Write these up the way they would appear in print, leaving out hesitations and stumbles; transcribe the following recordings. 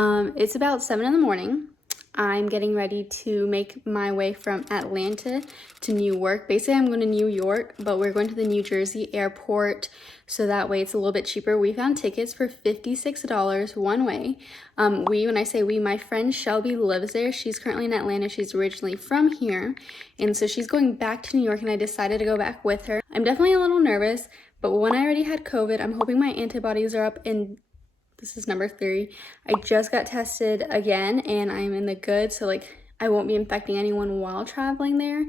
It's about 7 in the morning. I'm getting ready to make my way from Atlanta to Newark. Basically, I'm going to New York, but we're going to the New Jersey airport, so that way it's a little bit cheaper. We found tickets for $56 one way. When I say we, my friend Shelby lives there. She's currently in Atlanta. She's originally from here, and so she's going back to New York, and I decided to go back with her. I'm definitely a little nervous, but when I already had COVID, I'm hoping my antibodies are up, and this is number 3. I just got tested again and I'm in the good, so like I won't be infecting anyone while traveling there.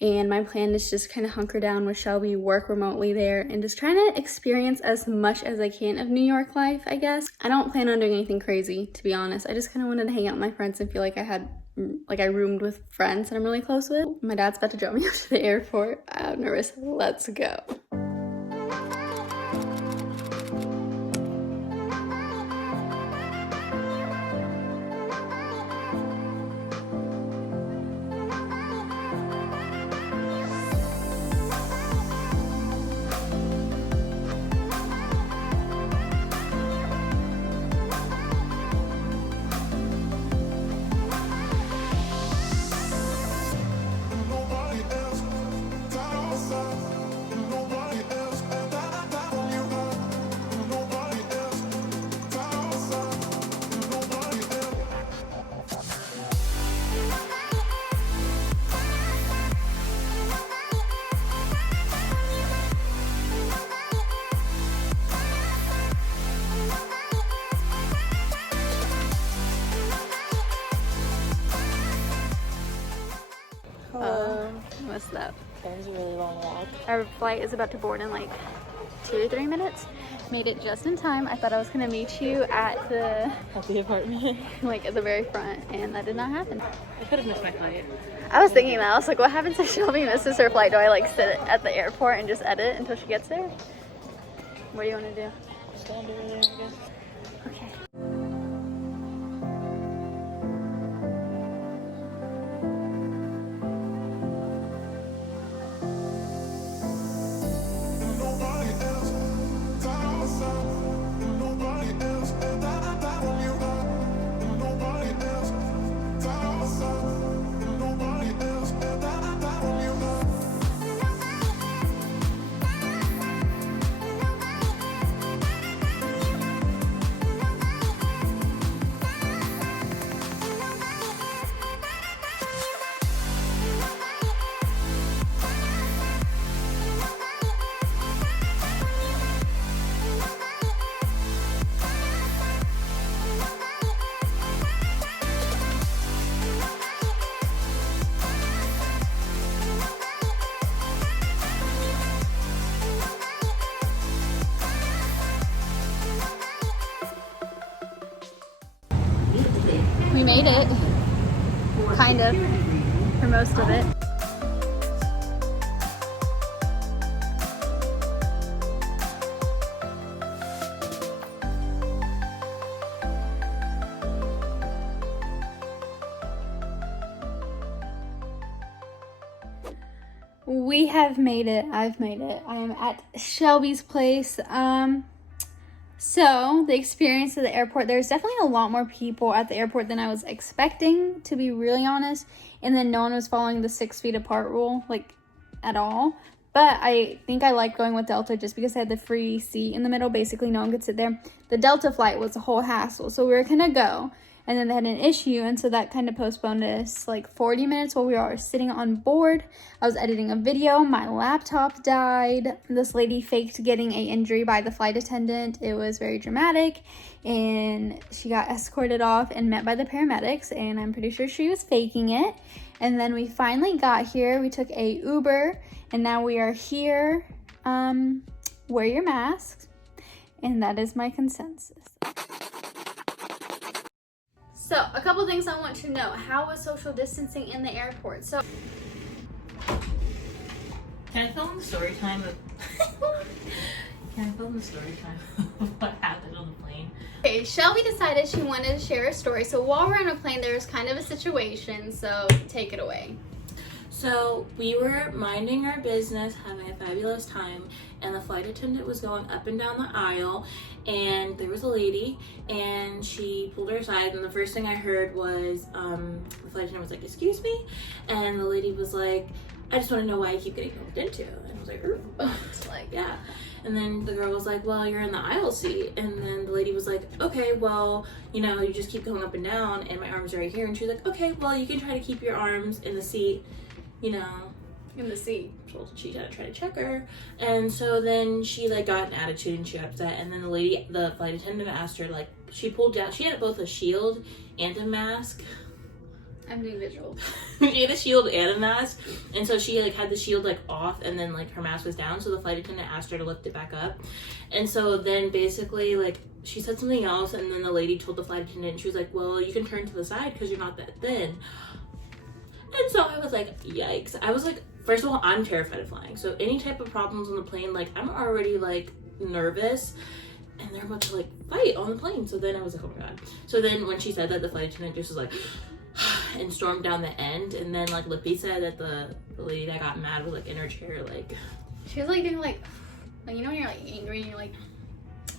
And my plan is just kind of hunker down with Shelby, work remotely there, and just trying to experience as much as I can of New York life, I guess. I don't plan on doing anything crazy, to be honest. I just kind of wanted to hang out with my friends and feel like I roomed with friends that I'm really close with. My dad's about to drop me off to the airport. I'm nervous. Let's go. What's up? That was a really long walk. Our flight is about to board in like 2 or 3 minutes. Made it just in time. I thought I was gonna meet you at the apartment, like at the very front, and that did not happen. I could have missed my flight. I was thinking that. I was like, what happens if Shelby misses her flight? Do I like sit at the airport and just edit until she gets there? What do you want to do? Stand over there, I guess. Okay. We made it, kind of, for most of it. We have made it. I've made it. I am at Shelby's place. So the experience at the airport, there's definitely a lot more people at the airport than I was expecting, to be really honest. And then no one was following the 6 feet apart rule, like, at all. But I think I like going with Delta just because I had the free seat in the middle. Basically, no one could sit there. The Delta flight was a whole hassle. So we were gonna go, and then they had an issue, and so that kind of postponed us like 40 minutes while we were sitting on board. I was editing a video, my laptop died. This lady faked getting an injury by the flight attendant. It was very dramatic, and she got escorted off and met by the paramedics, and I'm pretty sure she was faking it. And then we finally got here. We took a Uber, and now we are here. Wear your masks, and that is my consensus. So, a couple things I want to know. How was social distancing in the airport? So, can I film the story time of what happened on the plane? Okay, Shelby decided she wanted to share a story. So while we're on a plane, there was kind of a situation. So take it away. So we were minding our business, having a fabulous time, and the flight attendant was going up and down the aisle, and there was a lady, and she pulled her aside, and the first thing I heard was the flight attendant was like, "Excuse me," and the lady was like, "I just want to know why I keep getting bumped into." And I was like, like, yeah. And then the girl was like, "Well, you're in the aisle seat." And then the lady was like, "Okay, well, you know, you just keep going up and down, and my arms are right here." And she was like, "Okay, well, you can try to keep your arms in the seat, you know." In the seat. She had to try to check her. And so then she like got an attitude and she got upset. And then the flight attendant asked her, like, she pulled down, she had both a shield and a mask. I'm doing visual. She had a shield and a mask, and so she like had the shield like off, and then like her mask was down. So the flight attendant asked her to lift it back up, and so then basically like she said something else, and then the lady told the flight attendant, and she was like, "Well, you can turn to the side because you're not that thin." And so I was like, yikes. I was like, first of all, I'm terrified of flying, so any type of problems on the plane, like I'm already like nervous. And they're about to like fight on the plane. So then I was like, oh my god. So then when she said that, the flight attendant just was like and stormed down the end. And then like Lippy said that the lady that got mad was like in her chair, like she was like doing like you know when you're like angry and you're like,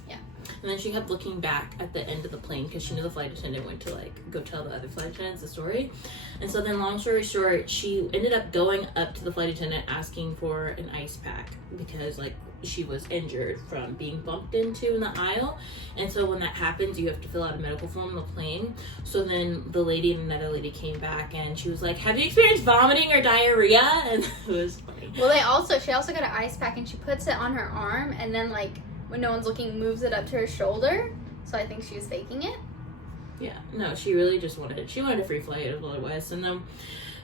yeah. And then she kept looking back at the end of the plane because she knew the flight attendant went to like go tell the other flight attendants the story. And so then long story short, she ended up going up to the flight attendant asking for an ice pack because like she was injured from being bumped into in the aisle. And so when that happens, you have to fill out a medical form on the plane. So then the lady and another lady came back and she was like, "Have you experienced vomiting or diarrhea?" And it was funny. Well, she also got an ice pack and she puts it on her arm and then like when no one's looking moves it up to her shoulder. So I think she was faking it. Yeah, no, she really just wanted a free flight is what it was. And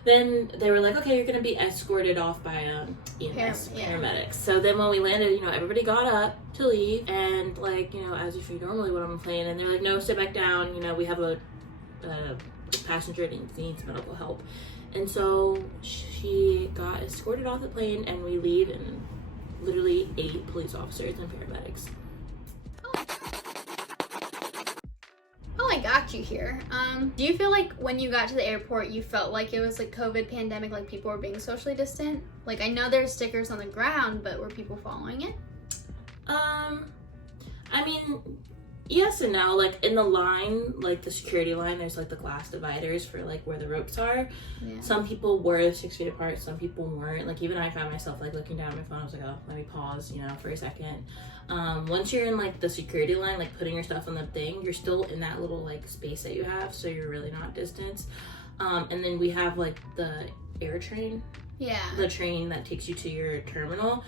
then they were like, "Okay, you're gonna be escorted off by EMS paramedics." So then when we landed, you know, everybody got up to leave, and like, you know, as if you normally would on a plane, and they're like, "No, sit back down. You know, we have a passenger that needs medical help." And so she got escorted off the plane, and we leave, and literally 8 police officers and paramedics. I got you here. Do you feel like when you got to the airport you felt like it was like COVID pandemic, like people were being socially distant? Like I know there's stickers on the ground, but were people following it? I mean, yes and no. Like in the line, like the security line, there's like the glass dividers for like where the ropes are. Yeah. Some people were 6 feet apart, some people weren't. Like even I found myself like looking down at my phone. I was like, oh, let me pause, you know, for a second. Once you're in like the security line, like putting your stuff on the thing, you're still in that little like space that you have, so you're really not distanced. And then we have like the air train. Yeah. The train that takes you to your terminal.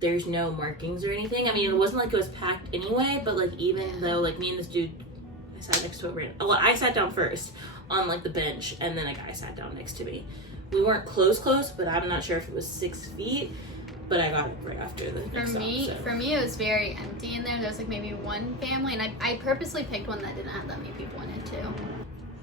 There's no markings or anything. I mean, it wasn't like it was packed anyway, but like even though like me and this dude, I sat next to a random, well, I sat down first on like the bench, and then a guy sat down next to me. We weren't close, but I'm not sure if it was 6 feet, but I got it right after the next For me, it was very empty in there. There was like maybe one family, and I purposely picked one that didn't have that many people in it too.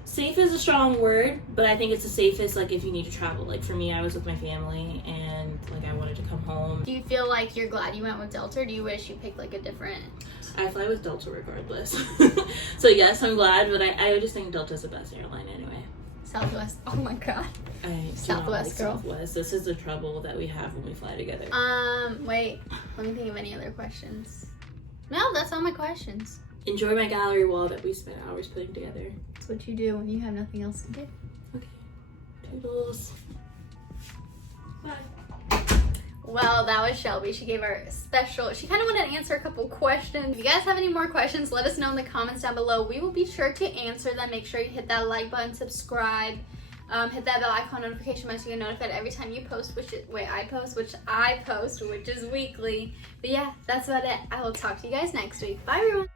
Safe is a strong word, but I think it's the safest like if you need to travel. Like for me, I was with my family and like I wanted to come home. Do you feel like you're glad you went with Delta, or do you wish you picked like a different? I fly with Delta regardless. So yes, I'm glad, but I just think Delta's the best airline anyway. Southwest. Oh my god. Southwest girl. Southwest. This is the trouble that we have when we fly together. Wait. Let me think of any other questions. No, that's all my questions. Enjoy my gallery wall that we spent hours putting together. That's what you do when you have nothing else to do. Okay. Toodles. Bye. Well, that was Shelby. She gave our she kind of wanted to answer a couple questions. If you guys have any more questions, let us know in the comments down below. We will be sure to answer them. Make sure you hit that like button, subscribe, hit that bell icon notification button so you get notified every time you post, which I post, which is weekly. But yeah, that's about it. I will talk to you guys next week. Bye, everyone.